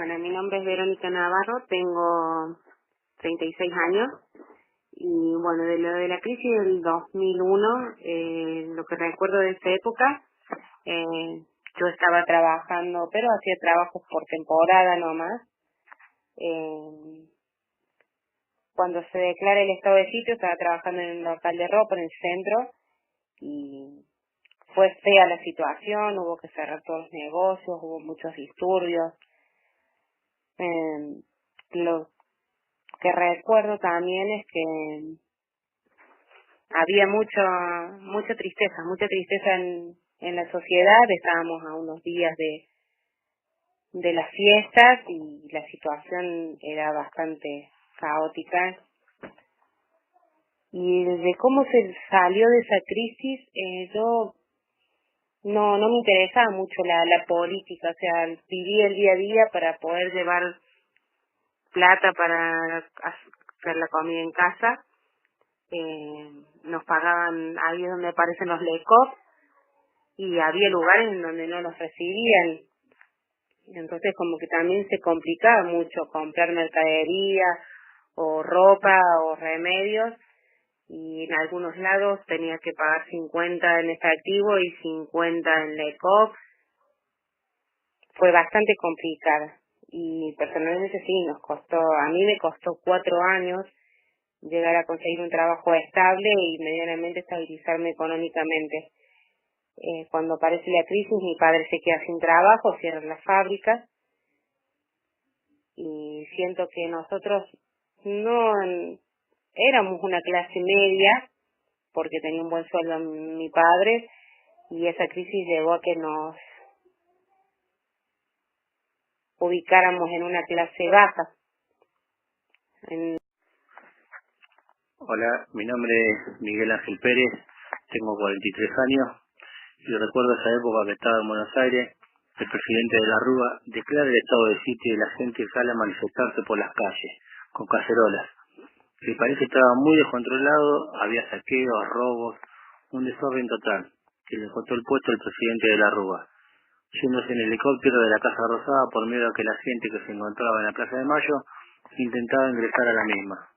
Bueno, mi nombre es Verónica Navarro, tengo 36 años y bueno, de lo de la crisis del 2001, lo que recuerdo de esa época, yo estaba trabajando, pero hacía trabajos por temporada nomás. Cuando se declara el estado de sitio, estaba trabajando en un local de ropa en el centro y fue fea la situación, hubo que cerrar todos los negocios, hubo muchos disturbios. Lo que recuerdo también es que había mucha tristeza en la sociedad. Estábamos a unos días de las fiestas y la situación era bastante caótica. Y de cómo se salió de esa crisis, yo no me interesaba mucho la política, o sea, vivía el día a día para poder llevar plata para hacer la comida en casa. Nos pagaban, ahí es donde aparecen los LECOP, y había lugares en donde no los recibían. Entonces como que también se complicaba mucho comprar mercadería o ropa o remedios, y en algunos lados tenía que pagar 50 en efectivo y 50 en LECOP. Fue bastante complicada y personalmente sí, a mí me costó 4 años llegar a conseguir un trabajo estable y medianamente estabilizarme económicamente. Cuando aparece la crisis, mi padre se queda sin trabajo, cierran las fábricas, y siento que nosotros no éramos una clase media, porque tenía un buen sueldo mi padre, y esa crisis llevó a que nos ubicáramos en una clase baja. Hola, mi nombre es Miguel Ángel Pérez, tengo 43 años y recuerdo esa época que estaba en Buenos Aires. El presidente de la Rúa declara el estado de sitio y la gente sale a manifestarse por las calles, con cacerolas. El país estaba muy descontrolado, había saqueos, robos, un desorden total, que le costó el puesto al presidente de la Rúa, yéndose en helicóptero de la Casa Rosada por miedo a que la gente que se encontraba en la Plaza de Mayo intentaba ingresar a la misma.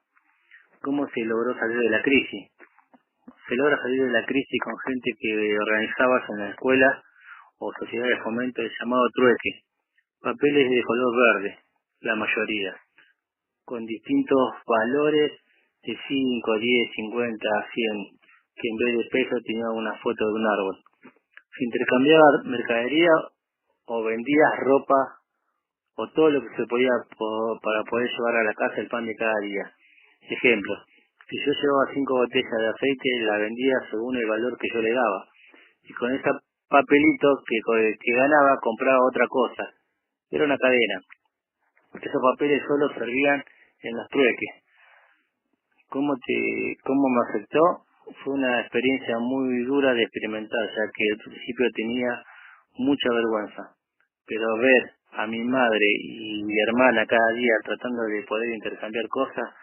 ¿Cómo se logró salir de la crisis? Se logra salir de la crisis con gente que organizaba en la escuela o sociedad de fomento el llamado trueque, papeles de color verde, la mayoría, con distintos valores de 5, 10, 50, 100, que en vez de peso tenía una foto de un árbol. Se intercambiaba mercadería o vendía ropa o todo lo que se podía para poder llevar a la casa el pan de cada día. Ejemplo, si yo llevaba 5 botellas de aceite, la vendía según el valor que yo le daba. Y con ese papelito que ganaba, compraba otra cosa. Era una cadena. Esos papeles solo servían en los trueques. ¿Cómo me afectó? Fue una experiencia muy dura de experimentar, ya que al principio tenía mucha vergüenza. Pero ver a mi madre y mi hermana cada día tratando de poder intercambiar cosas,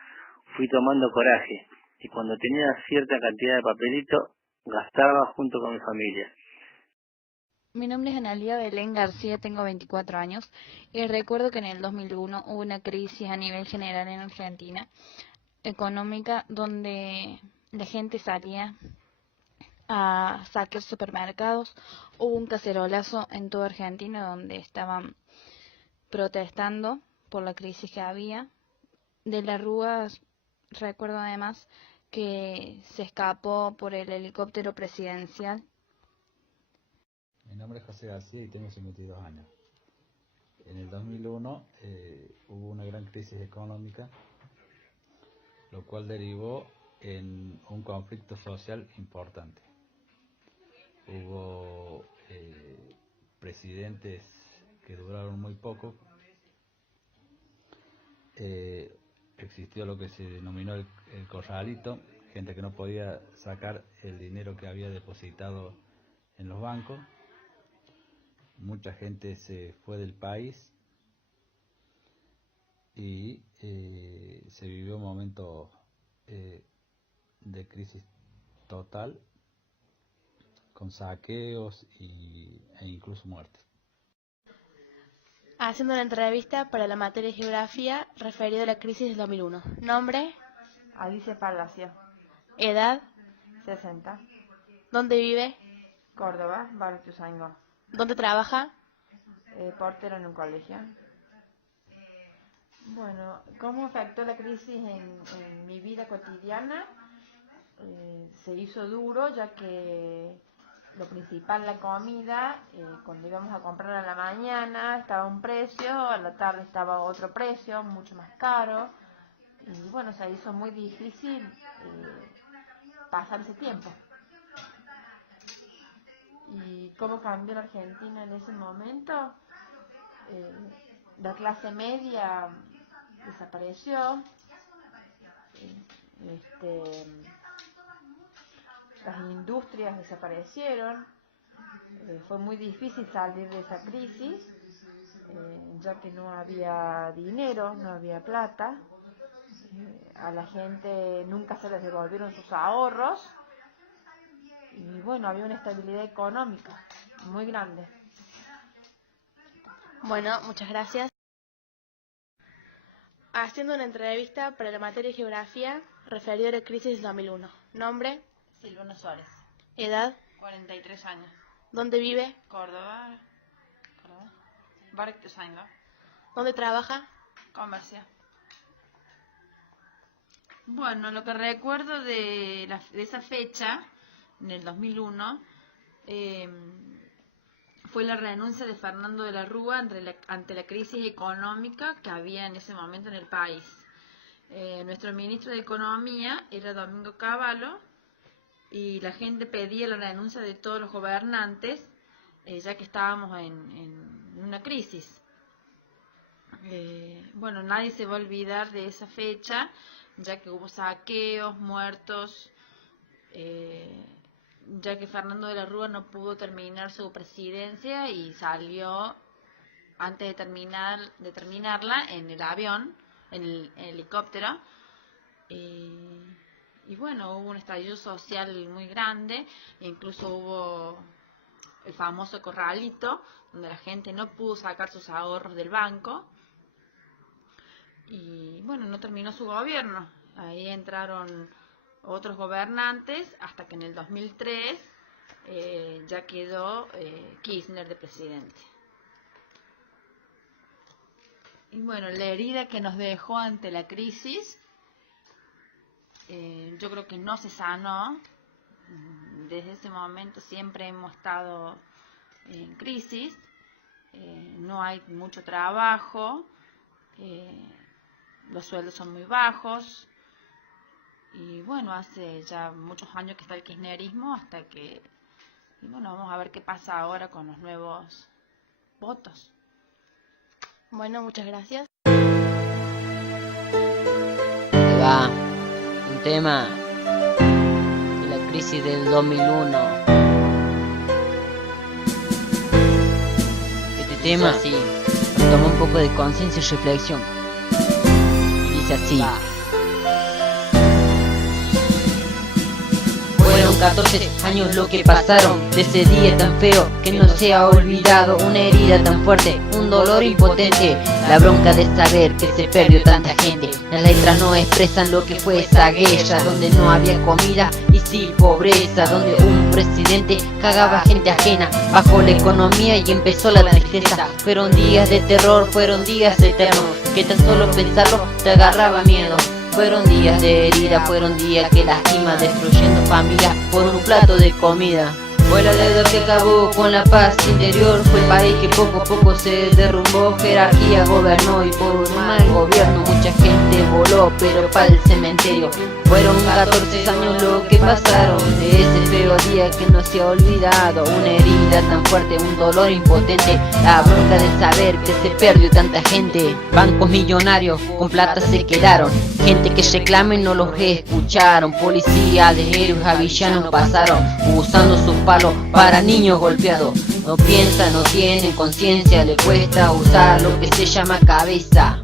fui tomando coraje. Y cuando tenía cierta cantidad de papelito, gastaba junto con mi familia. Mi nombre es Analia Belén García, tengo 24 años y recuerdo que en el 2001 hubo una crisis a nivel general en Argentina, económica, donde la gente salía a saquear supermercados. Hubo un cacerolazo en toda Argentina donde estaban protestando por la crisis que había. De la Rúa recuerdo además que se escapó por el helicóptero presidencial. Mi nombre es José García y tengo 52 años. En el 2001 hubo una gran crisis económica, lo cual derivó en un conflicto social importante. Hubo presidentes que duraron muy poco. Existió lo que se denominó el corralito, gente que no podía sacar el dinero que había depositado en los bancos. Mucha gente se fue del país y se vivió un momento de crisis total, con saqueos e incluso muertes. Haciendo una entrevista para la materia de geografía referido a la crisis del 2001. Nombre, Alicia Palacio, edad, 60, dónde vive, Córdoba, Barrio Tuzaingó, dónde trabaja. portero en un colegio. Bueno, ¿cómo afectó la crisis en mi vida cotidiana? Se hizo duro, ya que lo principal, la comida, cuando íbamos a comprar a la mañana estaba un precio, a la tarde estaba otro precio, mucho más caro, y bueno, se hizo muy difícil pasar ese tiempo. ¿Y cómo cambió la Argentina en ese momento? La clase media desapareció, las industrias desaparecieron, fue muy difícil salir de esa crisis, ya que no había dinero, no había plata, a la gente nunca se les devolvieron sus ahorros, y bueno, había una estabilidad económica muy grande. Bueno, muchas gracias. Haciendo una entrevista para la materia de geografía referido a la crisis del 2001. Nombre, Silvana Suárez, edad, 43 años, dónde vive, Córdoba, Barrio Tuzaingó, dónde trabaja. comercio. Bueno, lo que recuerdo de esa fecha, en el 2001, fue la renuncia de Fernando de la Rúa ante la crisis económica que había en ese momento en el país. Nuestro ministro de Economía era Domingo Cavallo, y la gente pedía la renuncia de todos los gobernantes, ya que estábamos en una crisis. Bueno, nadie se va a olvidar de esa fecha, ya que hubo saqueos, muertos, ya que Fernando de la Rúa no pudo terminar su presidencia y salió antes de terminarla en el avión, en el helicóptero, y bueno, hubo un estallido social muy grande, incluso hubo el famoso corralito, donde la gente no pudo sacar sus ahorros del banco, y bueno, no terminó su gobierno. Ahí entraron otros gobernantes hasta que en el 2003 ya quedó Kirchner de presidente. Y bueno, la herida que nos dejó ante la crisis, yo creo que no se sanó. Desde ese momento siempre hemos estado en crisis, no hay mucho trabajo, los sueldos son muy bajos, y bueno, hace ya muchos años que está el kirchnerismo, hasta que, y bueno, vamos a ver qué pasa ahora con los nuevos votos. Bueno, muchas gracias. Ahí va, un tema de la crisis del 2001. Este tema, sí, toma un poco de conciencia y reflexión. Y dice así. Fueron 14 años lo que pasaron de ese día tan feo que no se ha olvidado. Una herida tan fuerte, un dolor impotente, la bronca de saber que se perdió tanta gente. Las letras no expresan lo que fue esa guerra, donde no había comida y sí pobreza, donde un presidente cagaba gente ajena bajo la economía y empezó la tristeza. Fueron días de terror, fueron días eternos, que tan solo pensarlo te agarraba miedo. Fueron días de herida, fueron días que lastima, destruyendo familias por un plato de comida. Fue la deuda que acabó con la paz interior, fue el país que poco a poco se derrumbó, jerarquía gobernó y por un mal gobierno mucha gente voló, pero para el cementerio. Fueron 14 años lo que pasaron de ese feo día que no se ha olvidado. Una herida tan fuerte, un dolor impotente, la bronca de saber que se perdió tanta gente. Bancos millonarios con plata se quedaron, gente que reclama y no los escucharon. Policía de héroes a villanos pasaron, usando sus palos para niños golpeados. No piensan, no tienen conciencia, le cuesta usar lo que se llama cabeza.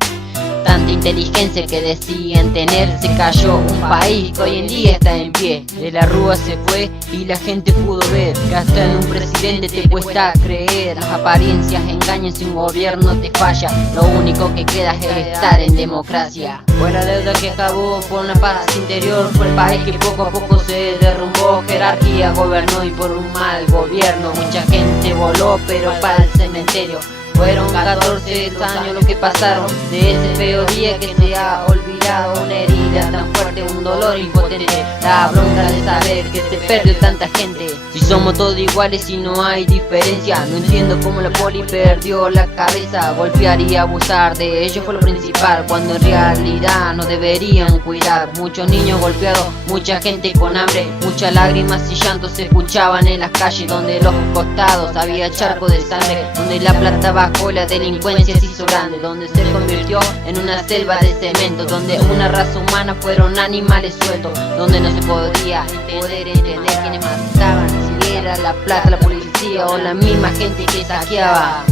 tanta inteligencia que decían tener, se cayó un país que hoy en día está en pie. De la Rúa se fue y la gente pudo ver que hasta en un presidente te cuesta creer. Las apariencias engañan si un gobierno te falla, lo único que queda es estar en democracia. Fue la deuda que acabó por una paz interior, fue el país que poco a poco se derrumbó. Jerarquía gobernó y por un mal gobierno mucha gente voló, pero para el cementerio. Fueron 14 años lo que pasaron de ese feo día que se ha olvidado. Una herida tan fuerte, un dolor impotente, la bronca de saber que se perdió tanta gente. Si somos todos iguales y no hay diferencia, no entiendo cómo la poli perdió la cabeza. Golpear y abusar de ellos fue lo principal, cuando en realidad no deberían cuidar. Muchos niños golpeados, mucha gente con hambre, muchas lágrimas y llantos se escuchaban en las calles, donde los costados había charcos de sangre, donde la plata bajó, la delincuencia se hizo grande, donde se convirtió en una selva de cemento, donde una raza humana fueron animales sueltos, donde no se podía poder entender quiénes mataban, si era la plata, la policía o la misma gente que saqueaba.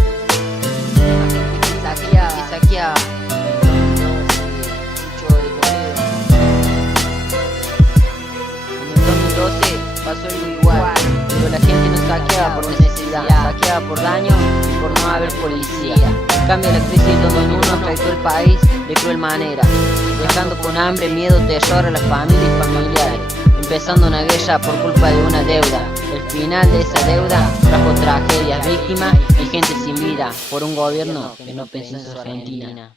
En el 2012 pasó algo igual, pero la gente no saqueaba por necesidad, saqueaba por daño y por no haber policía. En cambio la crisis del 2001 afectó el país de cruel manera, dejando con hambre, miedo, terror a las familias y familiares, empezando una guerra por culpa de una deuda. El final de esa deuda trajo tragedias, víctimas y gente sin vida, por un gobierno que no pensó en su Argentina.